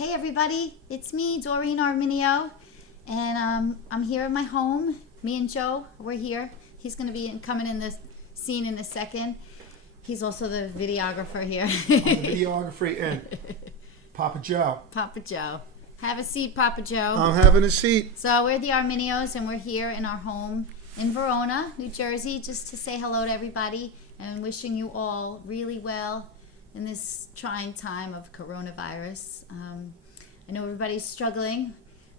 Hey everybody, it's me, Doreen Arminio, and I'm here in my home. Me and Joe, we're here. He's going to be coming in the scene in a second. He's also the videographer here. I'm the videographer and Papa Joe. Papa Joe. Have a seat, Papa Joe. I'm having a seat. So we're the Arminios, and we're here in our home in Verona, New Jersey, just to say hello to everybody and wishing you all really well in this trying time of coronavirus. I know everybody's struggling,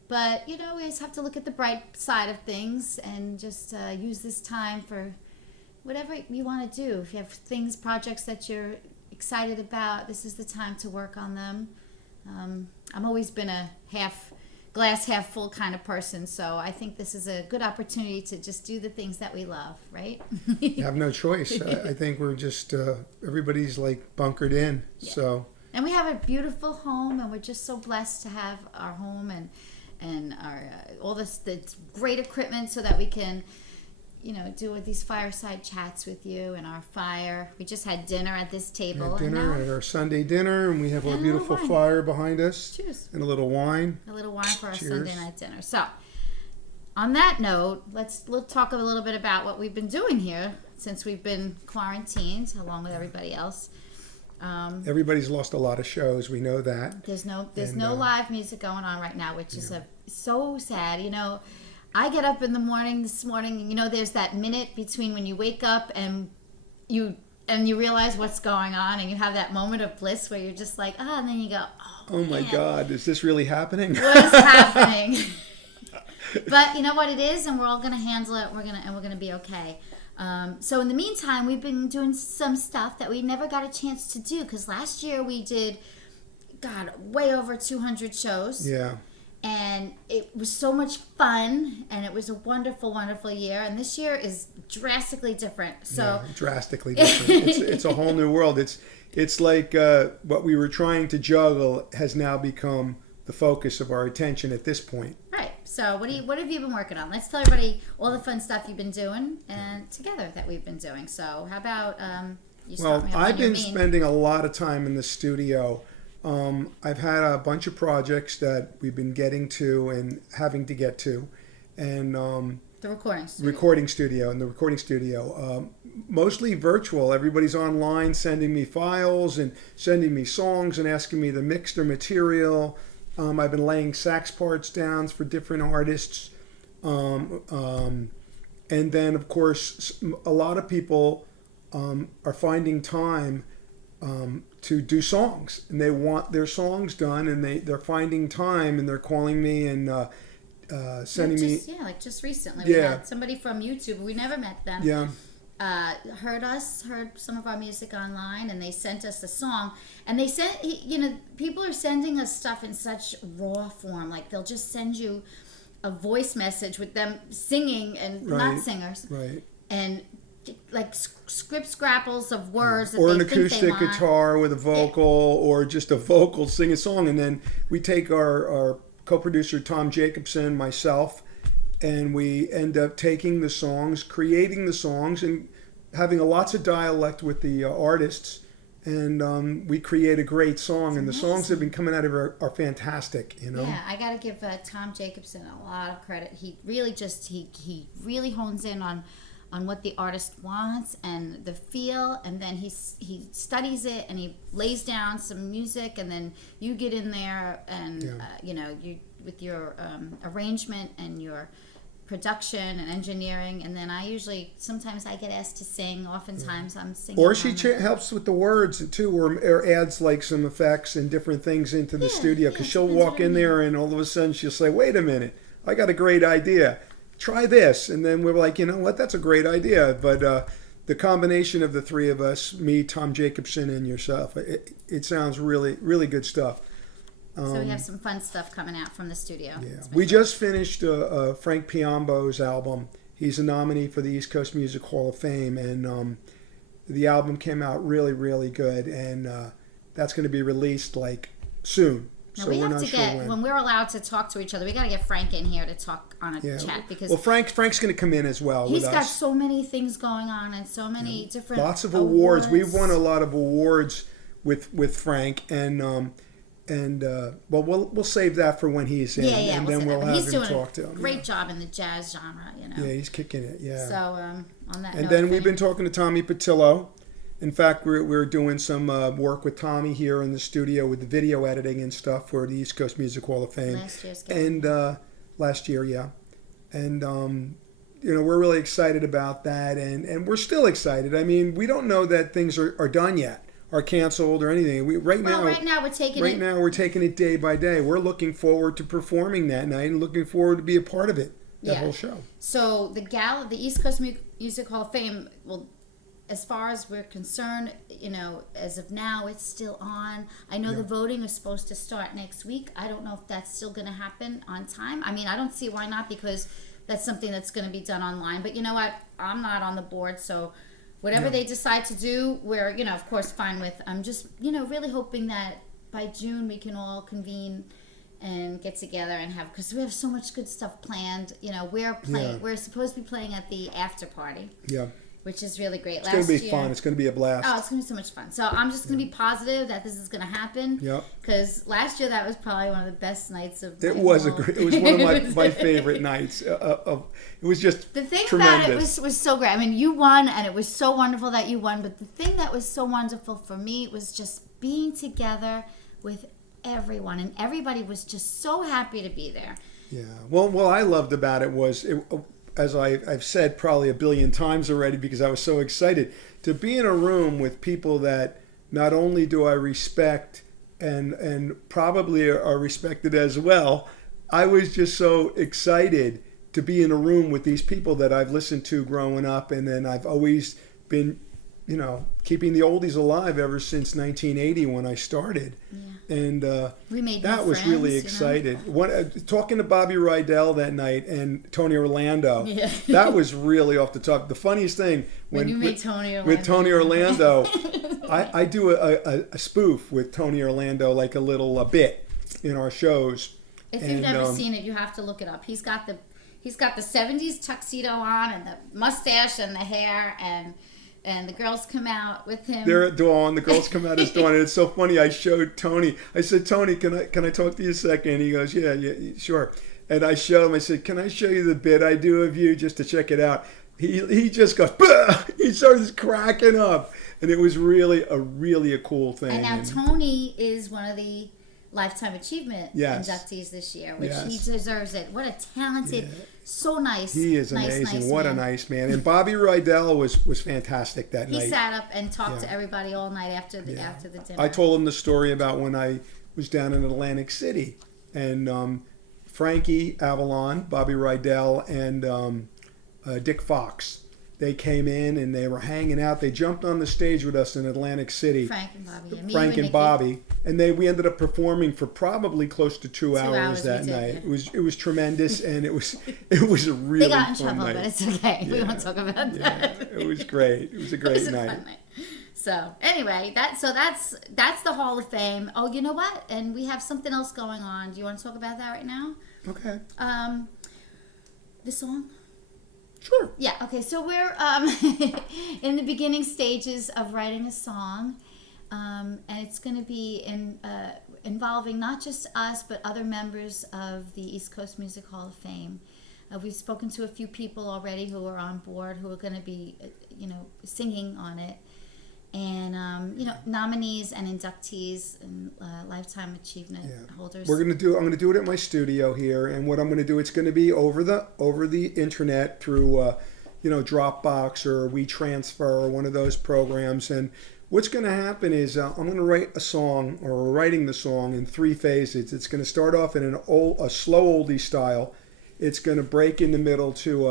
but we always have to look at the bright side of things and just use this time for whatever you want to do. If you have projects that you're excited about, this is the time to work on them. I've always been a glass half full kind of person, so I think this is a good opportunity to just do the things that we love, right? You have no choice. I think we're just everybody's like bunkered in. Yeah. So, and we have a beautiful home, and we're just so blessed to have our home and our all the great equipment so that we can do these fireside chats with you and our fire. We just had dinner at this table. Dinner at our Sunday dinner, and we have our beautiful fire behind us. Cheers. And a little wine. A little wine for our Sunday night dinner. So, on that note, we'll talk a little bit about what we've been doing here since we've been quarantined, along with everybody else. Everybody's lost a lot of shows. We know that. There's no live music going on right now, which is so sad. I get up in the morning this morning, there's that minute between when you wake up and you realize what's going on, and you have that moment of bliss where you're just like, and then you go, oh my God, is this really happening? What is happening? But you know what it is, and we're all going to handle it. We're going to be okay. So in the meantime, we've been doing some stuff that we never got a chance to do, because last year we did, way over 200 shows. Yeah. And it was so much fun, and it was a wonderful, wonderful year. And this year is drastically different. So drastically different. It's a whole new world. It's like what we were trying to juggle has now become the focus of our attention at this point. Right. So what have you been working on? Let's tell everybody all the fun stuff you've been doing and together that we've been doing. So how about you start me off? I've been spending a lot of time in the studio. I've had a bunch of projects that we've been getting to and having to get to, and the recording studio, mostly virtual. Everybody's online sending me files and sending me songs and asking me to mix their material. I've been laying sax parts down for different artists, and then of course a lot of people are finding time to do songs, and they want their songs done, and they're finding time, and they're calling me and sending me. Like just recently, we had somebody from YouTube. We never met them. Yeah. Heard some of our music online, and they sent us a song. And they sent, people are sending us stuff in such raw form. Like they'll just send you a voice message with them singing and not singers. Right. And like scrapples of words that or they an acoustic think guitar with a vocal, or just a vocal sing a song, and then we take our co-producer Tom Jacobson, myself, and we end up taking the songs, creating the songs, and having lots of dialect with the artists, and we create a great song. And the songs that have been coming out of it are fantastic. Yeah, I got to give Tom Jacobson a lot of credit. He really he really hones in on what the artist wants and the feel, and then he studies it, and he lays down some music, and then you get in there and you with your arrangement and your production and engineering, and then sometimes I get asked to sing. Oftentimes I'm singing. Or she helps with the words too, or adds like some effects and different things into the studio, because she'll walk in there and all of a sudden she'll say, "Wait a minute, I got a great idea. Try this," and then we're like, you know what, that's a great idea. But the combination of the three of us, me, Tom Jacobson, and yourself, it sounds really, really good stuff. So we have some fun stuff coming out from the studio. Yeah, we just finished Frank Piombo's album. He's a nominee for the East Coast Music Hall of Fame, and the album came out really, really good, and that's going to be released like soon. Now we have to when we're allowed to talk to each other, we got to get Frank in here to talk on a chat, because Frank's going to come in as well. He's got so many things going on and so many different lots of awards. We've won a lot of awards with Frank, and And well, we'll save that for when he's in, and then we'll have him talk to him. He's doing a great job in the jazz genre, you know. Yeah, he's kicking it. Yeah. So on that. And note, then we've been talking to Tommy Patillo. In fact, we're doing some work with Tommy here in the studio with the video editing and stuff for the East Coast Music Hall of Fame. Last year's last year, yeah. And you know, we're really excited about that, and we're still excited. I mean, we don't know that things are done yet, are canceled or anything. Right now we're taking it day by day. We're looking forward to performing that night and looking forward to be a part of it, that whole show. So the East Coast Music Hall of Fame, well, as far as we're concerned, you know, as of now, it's still on. I know the voting is supposed to start next week. I don't know if that's still going to happen on time. I mean, I don't see why not, because that's something that's going to be done online. But you know what? I'm not on the board, so whatever they decide to do, we're, you know, of course, fine with. I'm just, you know, really hoping that by June we can all convene and get together and have, because we have so much good stuff planned. You know, we're supposed to be playing at the after party. Yeah. Which is really great. It's going to be fun. It's going to be a blast. Oh, it's going to be so much fun. So I'm just going to be positive that this is going to happen. Yep. Because last year that was probably one of the best nights of. It was one of my favorite nights. It was just the thing tremendous. about it was so great. I mean, you won, and it was so wonderful that you won. But the thing that was so wonderful for me was just being together with everyone, and everybody was just so happy to be there. Yeah. Well, what I loved about it was as I've said probably a billion times already, because I was so excited to be in a room with people that not only do I respect and probably are respected as well. I was just so excited to be in a room with these people that I've listened to growing up, and then I've always been, you know, keeping the oldies alive ever since 1980 when I started. Yeah. And we made that was friends, really excited. Talking to Bobby Rydell that night and Tony Orlando, that was really off the top. The funniest thing when you made Tony Orlando. With Tony Orlando, I do a spoof with Tony Orlando, like a little bit in our shows. If you've never seen it, you have to look it up. He's got the 70s tuxedo on and the mustache and the hair, and the girls come out with him. They're at Dawn. The girls come out as Dawn, and it's so funny. I showed Tony. I said, "Tony, can I talk to you a second?" He goes, "Yeah, sure." And I showed him. I said, "Can I show you the bit I do of you just to check it out?" He just goes, bah! He starts cracking up, and it was really a cool thing. And now Tony is one of the Lifetime Achievement inductees this year, which he deserves it. What a talented, so nice. He is amazing. What a nice man. And Bobby Rydell was fantastic that night. He sat up and talked to everybody all night after the dinner. I told him the story about when I was down in Atlantic City, and Frankie Avalon, Bobby Rydell, and Dick Fox. They came in and they were hanging out. They jumped on the stage with us in Atlantic City. Frank and Bobby. Frank and Bobby. And we ended up performing for probably close to 2 hours that night. It was tremendous, and it was a really They got in fun trouble, night. but it's okay. We won't talk about that. It was great. It was a great night. Fun night. So anyway, that's the Hall of Fame. Oh, you know what? And we have something else going on. Do you want to talk about that right now? Okay. The song. Sure. Yeah, okay, so we're in the beginning stages of writing a song, and it's going to be involving not just us, but other members of the East Coast Music Hall of Fame. We've spoken to a few people already who are on board, who are going to be, singing on it. And, nominees and inductees and Lifetime Achievement holders. I'm going to do it at my studio here. And what I'm going to do, it's going to be over the internet through, Dropbox or WeTransfer or one of those programs. And what's going to happen is I'm going to write a song, or we're writing the song in 3 phases. It's going to start off in a slow oldie style. It's going to break in the middle to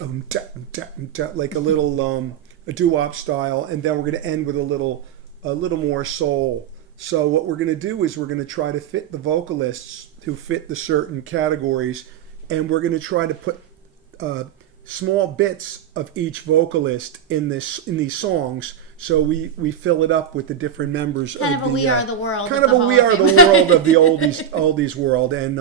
like a little... a doo-wop style, and then we're going to end with a little more soul. So what we're going to do is we're going to try to fit the vocalists who fit the certain categories, and we're going to try to put small bits of each vocalist in these songs. So we fill it up with the different members kind of a We Are the World. Kind of a We Are the World of the oldies world, and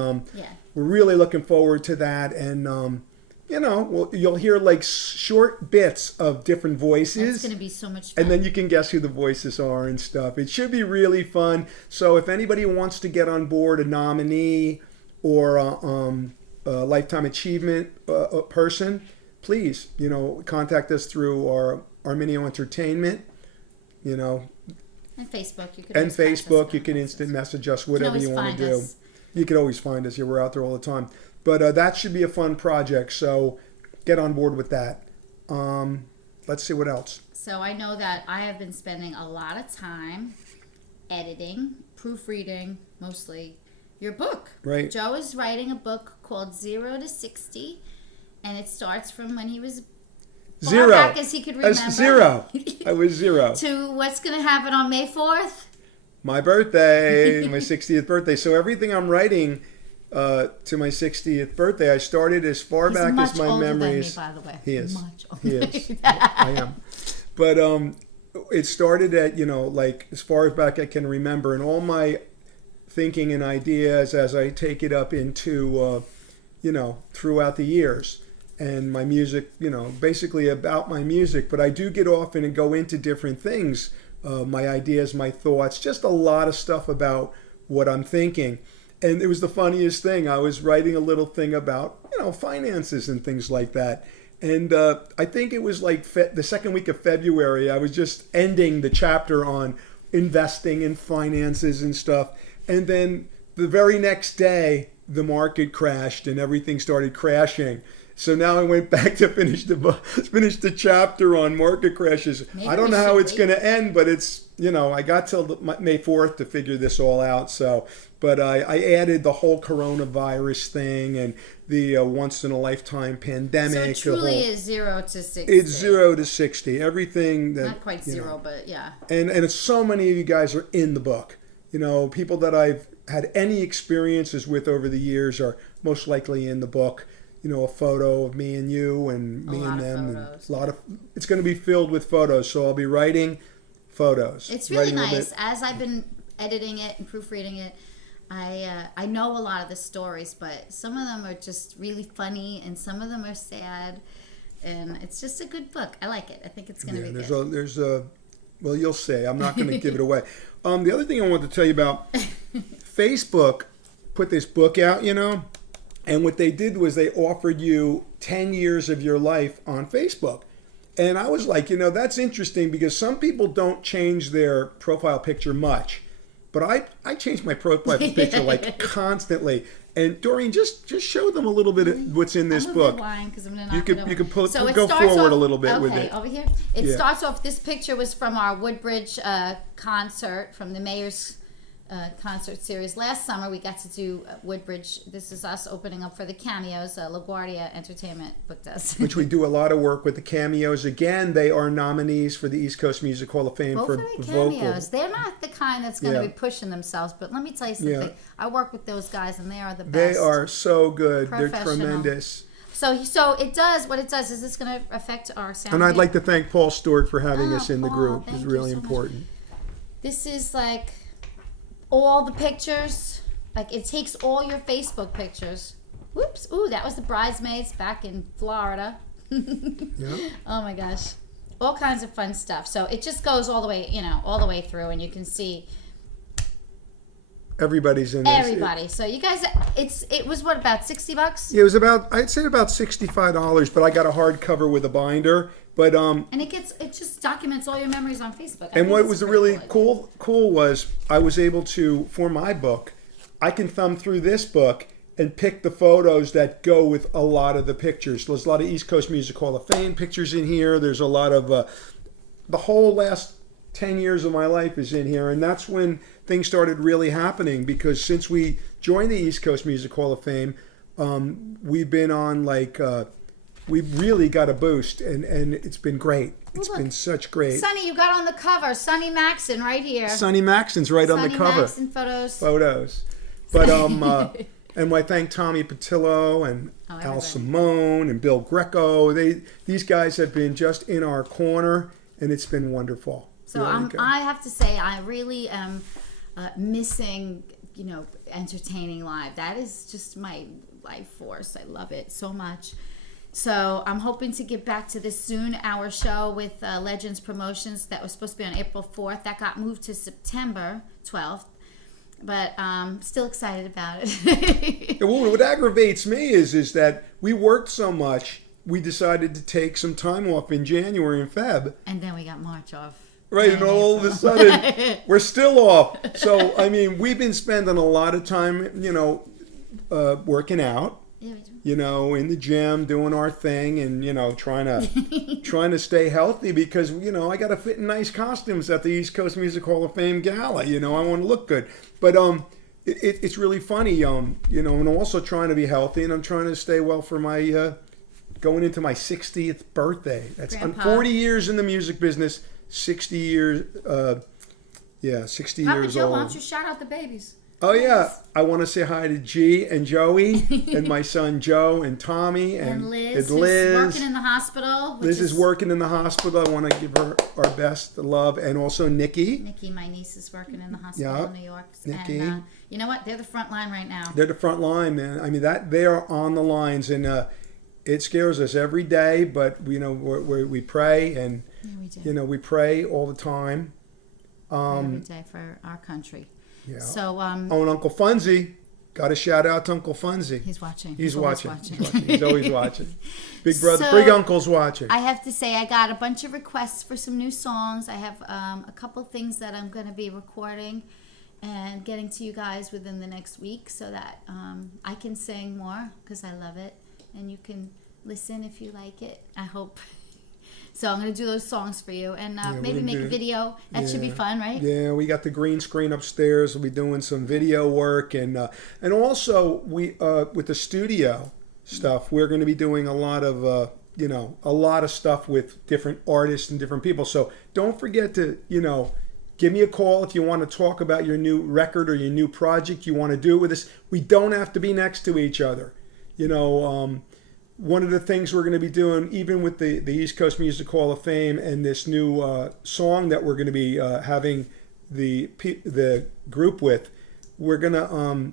we're really looking forward to that. And well, you'll hear like short bits of different voices. It's going to be so much fun. And then you can guess who the voices are and stuff. It should be really fun. So if anybody wants to get on board, a nominee or a Lifetime Achievement person, please, contact us through our Arminio Entertainment, And Facebook. You can instant message us, whatever you want to do. You can always find us. Yeah, we're out there all the time. But that should be a fun project. So get on board with that. Let's see what else. So I know that I have been spending a lot of time editing, proofreading, mostly your book. Right. Joe is writing a book called 0 to 60, and it starts from when he was far back as he could remember. Zero. I was 0. To what's going to happen on May 4th. My birthday, my 60th birthday. So everything I'm writing to my 60th birthday, I started as far back as my memories. Than me, by the way. He is. Much older He is. I am. But it started at, like as far as back I can remember, and all my thinking and ideas as I take it up into, throughout the years. And my music, basically about my music. But I do get off and go into different things, my ideas, my thoughts, just a lot of stuff about what I'm thinking. And it was the funniest thing. I was writing a little thing about, finances and things like that. And I think it was like the second week of February, I was just ending the chapter on investing in finances and stuff. And then the very next day, the market crashed and everything started crashing. So now I went back to finish the chapter on market crashes. Maybe I don't know how it's going to end, but it's, I got till May 4th to figure this all out. So, but I added the whole coronavirus thing and the once in a lifetime pandemic. So it truly is 0 to 60. It's 0 to 60. Everything that, not quite 0, but yeah. And it's so many of you guys are in the book. People that I've had any experiences with over the years are most likely in the book. A photo of me and you and me and them. And it's going to be filled with photos. So I'll be writing photos. It's really nice. As I've been editing it and proofreading it, I know a lot of the stories, but some of them are just really funny and some of them are sad. And it's just a good book. I like it. I think it's going to be good. Well, you'll see. I'm not going to give it away. The other thing I wanted to tell you about, Facebook put this book out, and what they did was they offered you 10 years of your life on Facebook. And I was like, that's interesting because some people don't change their profile picture much. But I change my profile picture like constantly. And Doreen, just show them a little bit of what's in this book. You can go forward a little bit with it. Over here. It starts off. This picture was from our Woodbridge concert, from the mayor's concert series last summer. We got to do Woodbridge. This is us opening up for the Cameos. LaGuardia Entertainment booked us. Which we do a lot of work with the Cameos. Again, they are nominees for the East Coast Music Hall of Fame for the vocal. Cameos. They're not the kind that's going to be pushing themselves, but let me tell you something. Yeah. I work with those guys, and they are the best. They are so good. They're tremendous. So it does. What it does is it's going to affect our sound. And I'd like to thank Paul Stewart for having us in the group. It's really important. This is like all the pictures. Like it takes all your Facebook pictures. Whoops. Ooh, that was the bridesmaids back in Florida. Oh my gosh. All kinds of fun stuff. So it just goes all the way, all the way through, and you can see everybody's in this. Everybody. So you guys, it was what, about $60? Yeah, it was I'd say about $65, but I got a hardcover with a binder. But and it just documents all your memories on Facebook. And what was really cool was I was able to, for my book, I can thumb through this book and pick the photos that go with a lot of the pictures. There's a lot of East Coast Music Hall of Fame pictures in here. There's a lot of the whole last 10 years of my life is in here, and that's when things started really happening, because since we joined the East Coast Music Hall of Fame, we've been on we've really got a boost, and it's been great. It's been such great. Sonny, you got on the cover. Sonny Maxon right here. Sonny Maxon's right on the cover. Sonny Maxon photos. But and I thank Tommy Patillo and Al Simone and Bill Greco. These guys have been just in our corner, and it's been wonderful. So I have to say, I really am missing, entertaining live. That is just my life force. I love it so much. So I'm hoping to get back to this soon. Our show with Legends Promotions that was supposed to be on April 4th, that got moved to September 12th. But still excited about it. Well, what aggravates me is that we worked so much, we decided to take some time off in January and Feb. And then we got March off. Right, and all of a sudden, we're still off. So, I mean, we've been spending a lot of time, working out. Yeah, we do. In the gym, doing our thing, and trying to stay healthy because I got to fit in nice costumes at the East Coast Music Hall of Fame gala. I want to look good, but it's really funny. And I'm also trying to be healthy, and I'm trying to stay well for my going into my 60th birthday. I'm 40 years in the music business, 60 years. 60 Papa years Joe, old. why don't you shout out the babies? Oh yeah, I want to say hi to G and Joey and my son Joe and Tommy and Liz, who's working in the hospital. Liz is working in the hospital. I want to give her our best love, and also Nikki. Nikki, my niece, is working in the hospital in New York. Nikki, and you know what? They're the front line right now. They're the front line, man. I mean they are on the lines, and it scares us every day. But we pray, and we do. We pray all the time. Every day for our country. Yeah. So, and Uncle Funzy, got a shout out to Uncle Funzy. He's watching. He's watching. He's always watching. Big brother, So, big uncle's watching. I have to say, I got a bunch of requests for some new songs. I have a couple things that I'm going to be recording and getting to you guys within the next week so that I can sing more because I love it. And you can listen if you like it, I hope. So I'm going to do those songs for you and maybe make a video. That should be fun, right? Yeah, we got the green screen upstairs. We'll be doing some video work. And also, we with the studio stuff, we're going to be doing a lot of stuff with different artists and different people. So don't forget to, give me a call if you want to talk about your new record or your new project you want to do with us. We don't have to be next to each other. One of the things we're going to be doing, even with the East Coast Music Hall of Fame and this new song that we're going to be having the group with, we're going to,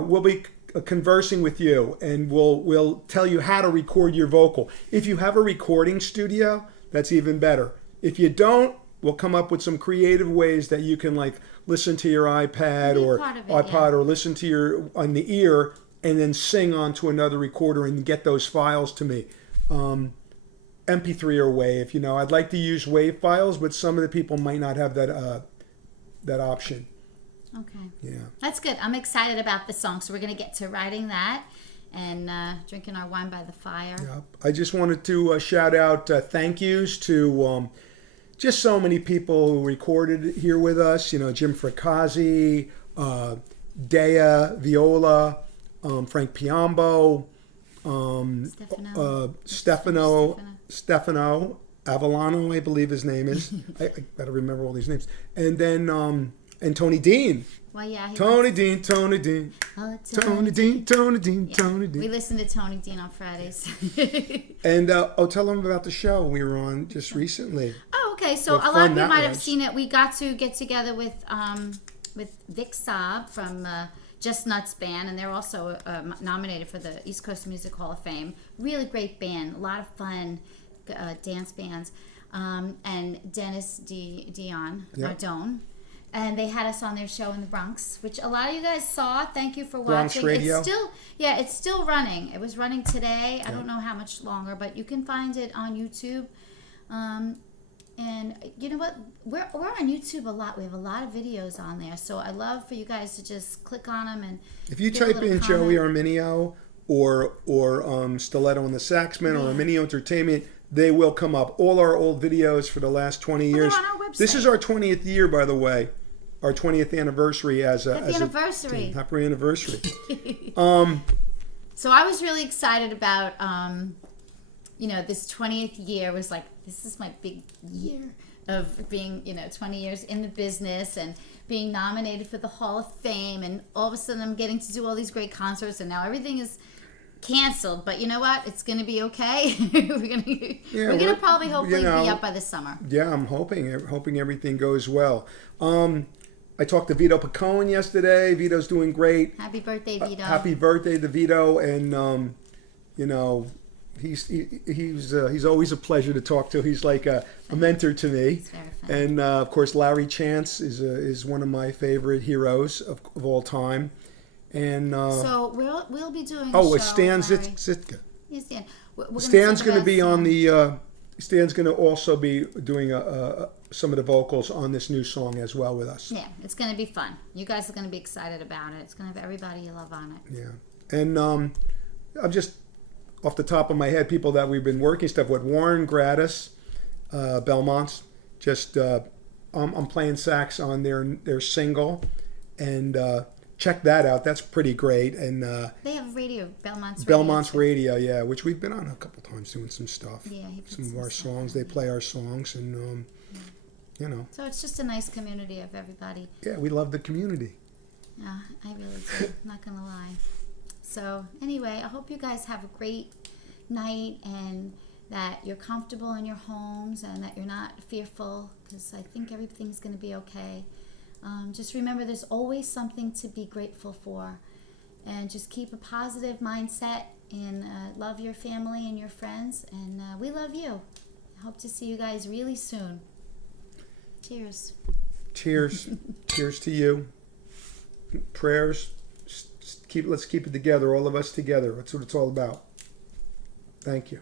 we'll be conversing with you, and we'll tell you how to record your vocal. If you have a recording studio, that's even better. If you don't, we'll come up with some creative ways that you can listen to your iPad or iPod or listen to on the ear, and then sing onto another recorder and get those files to me. MP3 or WAV. I'd like to use WAV files, but some of the people might not have that option. Okay. Yeah. That's good. I'm excited about the song, so we're going to get to writing that and drinking our wine by the fire. Yeah. I just wanted to shout out thank yous to just so many people who recorded here with us. Jim Fracazzi, Dea Viola, Frank Piombo, Stefano Avellano, I believe his name is. I got to remember all these names. And then and Tony Dean. Well, yeah. Tony Dean. Oh, Tony Dean. We listen to Tony Dean on Fridays. And tell them about the show we were on just recently. Oh, okay. So a lot of you might have seen it. We got to get together with Vic Saab from Just Nuts Band, and they're also nominated for the East Coast Music Hall of Fame. Really great band, a lot of fun dance bands, and Dennis Dion Ardone. And they had us on their show in the Bronx, which a lot of you guys saw. Thank you for watching. Bronx Radio. It's still running. It was running today. I don't know how much longer, but you can find it on YouTube. And you know what? We're on YouTube a lot. We have a lot of videos on there. So I love for you guys to just click on them and if you type in comment. Joey Arminio or Stiletto and the Saxman or Arminio Entertainment, they will come up. All our old videos for the last 20 years. They're on our website. This is our 20th year, by the way. Our 20th anniversary as a Happy anniversary. Happy anniversary. So I was really excited about this 20th year was this is my big year of being 20 years in the business and being nominated for the Hall of Fame, and all of a sudden I'm getting to do all these great concerts, and now everything is canceled, but you know what? It's going to be okay. we're gonna probably hopefully be up by the summer. Yeah, I'm hoping everything goes well. I talked to Vito Pacone yesterday. Vito's doing great. Happy birthday, Vito. Happy birthday to Vito, and he's always a pleasure to talk to. He's like a mentor to me. It's very funny. And of course, Larry Chance is one of my favorite heroes of all time. And So we'll be doing. it's Stan Zitka. Yes, Stan. We're gonna Stan's sing going to about be Stan. on the. Stan's going to also be doing some of the vocals on this new song as well with us. Yeah, it's going to be fun. You guys are going to be excited about it. It's going to have everybody you love on it. Yeah, and I'm just off the top of my head, people that we've been working stuff with: Warren Gratis, Belmont's. Just I'm playing sax on their single, and check that out. That's pretty great. And They have radio, Belmont's Radio. Belmont's Radio, yeah, which we've been on a couple times doing some stuff. Yeah, he puts some of some our stuff songs. on, They play our songs, and you know, So it's just a nice community of everybody. yeah, we love the community. Yeah, I really do. Not going to lie. So anyway, I hope you guys have a great night and that you're comfortable in your homes and that you're not fearful, because I think everything's going to be okay. Just remember there's always something to be grateful for, and just keep a positive mindset and love your family and your friends, and we love you. I hope to see you guys really soon. Cheers. Cheers. Cheers to you. Prayers. Let's keep it together, all of us together. That's what it's all about. Thank you.